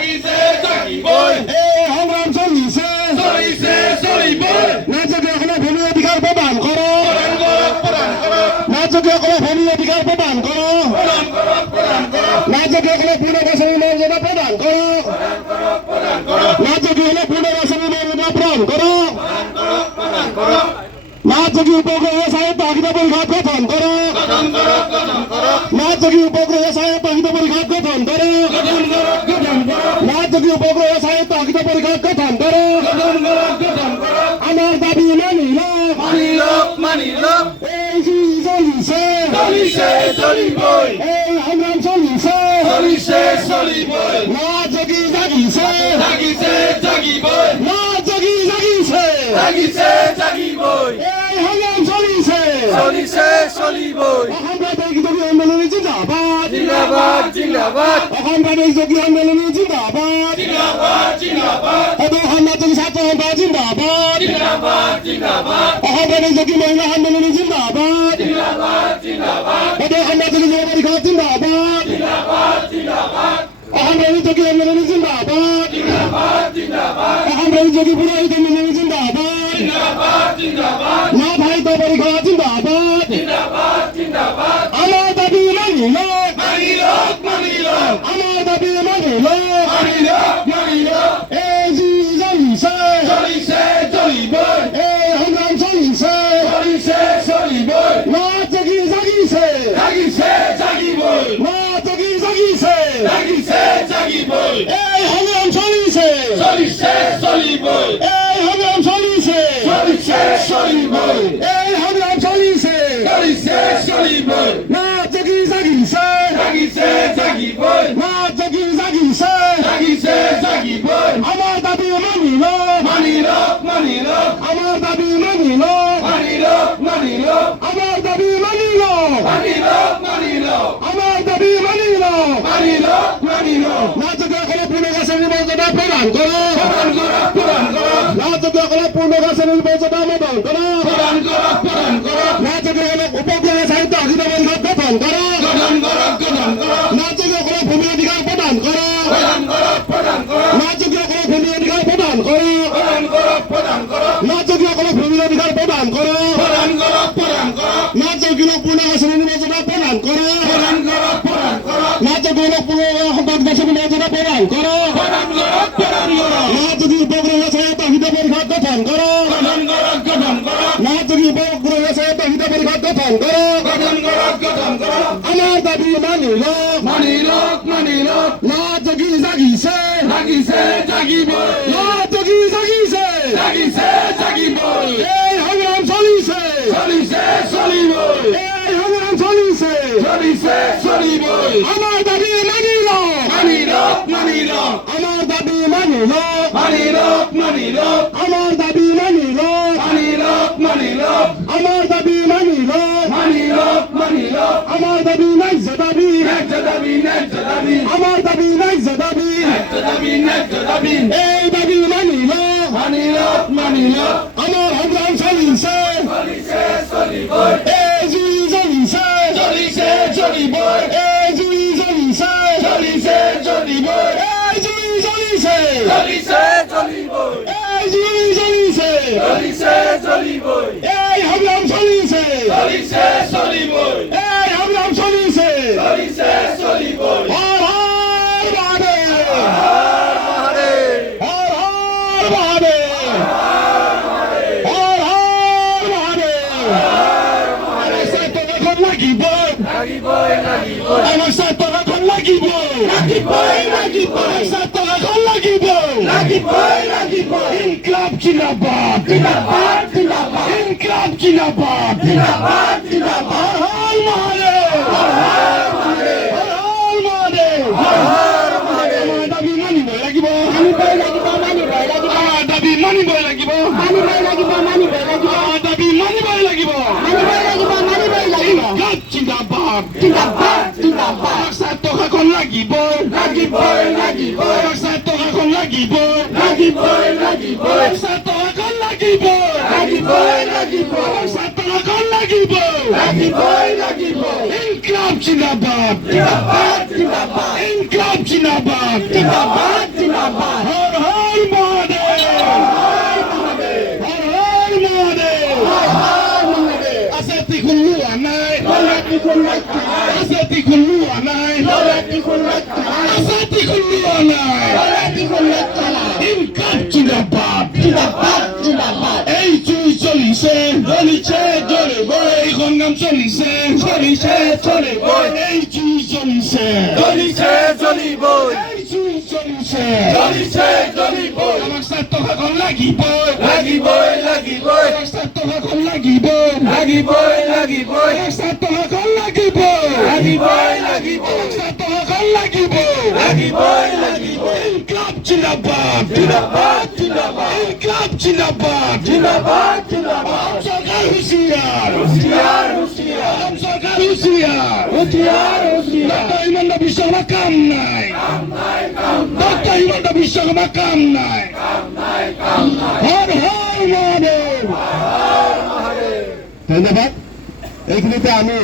জাগিছে জাগিবই এই সংগ্রাম চলিছে চলিছে চলিবই নাগৰিকসকলে ভূমি অধিকাৰ প্ৰদান কৰক প্ৰদান কৰক নাগৰিকসকলে ভূমি অধিকাৰ প্ৰদান কৰক নাগৰিকসকলে পুনৰ্বাচনী মৰ্যাদা প্ৰদান কৰক নাগৰিকসকলে পুনৰ্বাচনী মৰ্যাদা প্ৰদান কৰক নাগৰিক উপগ্ৰহ স্বায়ত্ত শাসিত পৰিষদ গঠন কৰক নাগৰিক উপগ্ৰহ স্বায়ত্ত শাসিত পৰিষদ গঠন কৰক নাগৰিক উপগ্ৰহ স্বায়ত্ত শাসিত পৰিষদ গঠন কৰক আমাৰ দাবী মানি লওক মানি লওক এই যি চলিছে চলিছে চলিবই এই সংগ্ৰাম চলিছে চলিছে চলিবই নাগৰিক জাগিছে জাগিছে জাগিবই নাগৰিক জাগিছে জাগিছে জাগিবই এই সংগ্ৰাম চলিছে চলিছে চলিবই অসম প্ৰাদেশিক যোগী আন্দোলনী জিন্দাবাদ জিন্দাবাদ জিন্দাবাদ অসম প্ৰাদেশিক যোগী আন্দোলনী জিন্দাবাদ জিন্দাবাদ জিন্দাবাদ প্ৰদূষণ নাটক ছাত্ৰ সন্থা জিন্দাবাদ জিন্দাবাদ জিন্দাবাদ অসম প্ৰাদেশিক যোগী মহিলা আন্দোলনী জিন্দাবাদ জিন্দাবাদ জিন্দাবাদ প্ৰদূষণ নাটক যুৱ পৰিষদ জিন্দাবাদ জিন্দাবাদ জিন্দাবাদ অসম প্ৰাদেশিক যোগী আন্দোলনী জিন্দাবাদ জিন্দাবাদ জিন্দাবাদ অসম প্ৰাদেশিক যোগী পুৰোহিত আন্দোলনী জিন্দাবাদ জিন্দাবাদ জিন্দাবাদ নাথ সাহিত্য পৰিষদ জিন্দাবাদ জিন্দাবাদ জিন্দাবাদ আমাৰ দাবী মানি লওক মানি লওক মানি লওক আমাৰ দাবী মানি লওক মানি লওক মানি লওক এই যি চলিছে চলিছে চলিবই এই সংগ্ৰাম চলিছে চলিছে চলিবই নাগৰিক জাগিছে জাগিছে জাগিবই নাগৰিক জাগিছে জাগিছে জাগিবই এই সংগ্ৰাম চলিছে চলিছে চলিবই এই সংগ্ৰাম চলিছে চলিছে চলিবই এই সংগ্ৰাম চলিছে চলিছে চলিবই নাগৰিক জাগিছে জাগিছে জাগিবই নাগৰিক জাগিছে জাগিছে জাগিবই আমাৰ দাবী মানি লওক মানি লওক মানি লওক আমাৰ দাবী মানি লওক মানি লওক মানি লওক আমাৰ দাবী মানি লওক মানি লওক মানি লওক আমাৰ দাবী মানি লওক মানি লওক মানি লওক নাগৰিকসকলে পুনৰ্বাচনী মৰ্যাদা প্ৰদান কৰক প্ৰদান কৰক প্ৰদান কৰক নাগৰিকসকলে পুনৰ্বাচনী মৰ্যাদা প্ৰদান কৰক প্ৰদান কৰক প্ৰদান কৰক নাগৰিকসকলে উপগ্ৰহ সাহিত্য শাসিত পৰিষদ গঠন কৰক প্ৰদান কৰক প্ৰদান কৰক নাগৰিকসকলে ভূমি অধিকাৰ প্ৰদান কৰক প্ৰদান কৰক প্ৰদান কৰক নাগৰিকসকলে ভূমি অধিকাৰ প্ৰদান কৰক প্ৰদান কৰক প্ৰদান কৰক নাগৰিকসকলে ভূমি অধিকাৰ প্ৰদান কৰক প্ৰদান কৰক প্ৰদান কৰক নাগৰিকক পুনৰ্বাচনী মৰ্যাদা প্ৰদান কৰক প্ৰদান কৰক প্ৰদান কৰক নাগৰিকক পুনৰ্বাচনী মৰ্যাদা প্ৰদান কৰক প্ৰদান কৰক প্ৰদান কৰক নাগৰিক উপগ্ৰহ স্বায়ত্ত শাসিত পৰিষদ গঠন কৰক প্ৰদান কৰক গঠন কৰক নাগৰিক উপগ্ৰহ স্বায়ত্ত শাসিত পৰিষদ গঠন কৰক গঠন কৰক গঠন কৰক আমাৰ দাবী মানি লওক মানি লওক মানি লওক নাগৰিক জাগিছে জাগিছে জাগিবই নাগৰিক জাগিছে জাগিছে জাগিবই এই সংগ্ৰাম চলিছে চলিছে চলিবই এই সংগ্ৰাম চলিছে চলিছে চলিবই আমাৰ দাবী মানি লওক মানি লওক মানি লওক আমাৰ দাবী মানি লওক মানি লওক মানি লওক আমাৰ দাবী মানি লওক মানি লওক মানি লওক আমাৰ দাবী মানি লওক মানি লওক মানি লওক আমাৰ দাবী ন্যায্য দাবী ন্যায্য দাবি ন্যায্য দাবি আমাৰ দাবী ন্যায্য দাবী ন্যায্য দাবি ন্যায্য দাবি এই দাবী মানি লওক মানি লওক মানি লওক আমাৰ সংগ্ৰাম চলিছে চলিছে চলিবই এই জুই জ্বলিছে চলিছে চলিবই এই জুই জ্বলিছে চলিছে চলিবই এই জুই জ্বলিছে চলিছে চলিবই এই জুই জ্বলিছে চলিছে চলিবই এই সংগ্ৰাম চলিছে চলিছে চলিবই এই সংগ্ৰাম চলিছে চলিছে চলিবই হৰ হৰ মহাদেৱ মহাদেৱ হৰ হৰ মহাদেৱ হৰ হৰ মহাদেৱ স্বাস্থ্যখন লাগিবই লাগিবই লাগিবই আমাৰ স্বাস্থ্যখন লাগিবই লাগিবই লাগিবই স্বাস্থ্যখন লাগিবই লাগিবই লাগিবই ইনকলাব জিন্দাবাদ জিন্দাবাদ জিন্দাবাদ ইনকলাব জিন্দাবাদ জিন্দাবাদ জিন্দাবাদ হৰ হৰ মহাদেৱ হৰ হৰ মহাদেৱ হৰ হৰ মহাদেৱ হৰ হৰ মহাদেৱ আমাৰ দাবী মানিবই লাগিব মানিবই লাগিব মানিবই লাগিব আমাৰ দাবী মানিবই লাগিব মানিবই লাগিব মানিবই লাগিব আমাৰ দাবী মানিবই লাগিব মানিবই লাগিব মানিবই লাগিব ইনকলাব জিন্দাবাদ জিন্দাবাদ জিন্দাবাদ স্বাস্থ্যখন লাগিবই লাগিবই লাগিবই স্বাস্থ্যখন লাগিবই লাগিবই লাগিবই স্বাস্থ্যখন লাগিবই লাগিবই লাগিবই স্বাস্থ্যখন লাগিবই লাগিবই লাগিবই ইনকলাব জিন্দাবাদ জিন্দাবাদ জিন্দাবাদ ইনকলাব জিন্দাবাদ জিন্দাবাদ খুললত চালা আজাদি খুললো নাই আজাদি খুললত চালা ইনকাম জিন্দাবাদ জিন্দাবাদ জিন্দাবাদ এই চুই চলিছে চলিছে চলিব এই সংগ্রাম চলিছে চলিছে চলিব এই চুই চলিছে চলিছে চলিবই এই চুই চলিছে চলিছে চলিবই আমাক স্বাৰ্থভাগন লাগিবই লাগিবই লাগিবই আমাক স্বাৰ্থভাগন লাগিবই লাগিবই লাগিবই আমাক স্বাৰ্থভাগন লাগিবই লাগিবই লাগিবই আমাক স্বাৰ্থভাগন লাগিবই লাগিবই লাগিবই ইনকাম জিন্দাবাদ জিন্দাবাদ জিন্দাবাদ ইনকাম জিন্দাবাদ জিন্দাবাদ জিন্দাবাদ সরকার হুঁশিয়ার হুঁশিয়ার হুঁশিয়ার সরকার হুঁশিয়ার হুঁশিয়ার হুঁশিয়ার ডক্টর হিমন্ত বিশ্বকর্মা কাম নাই ডক্টর হিমন্ত বিশ্বকর্মা কাম নাই হর হর মহাদেব ধন্যবাদ এইখিনিতে আমি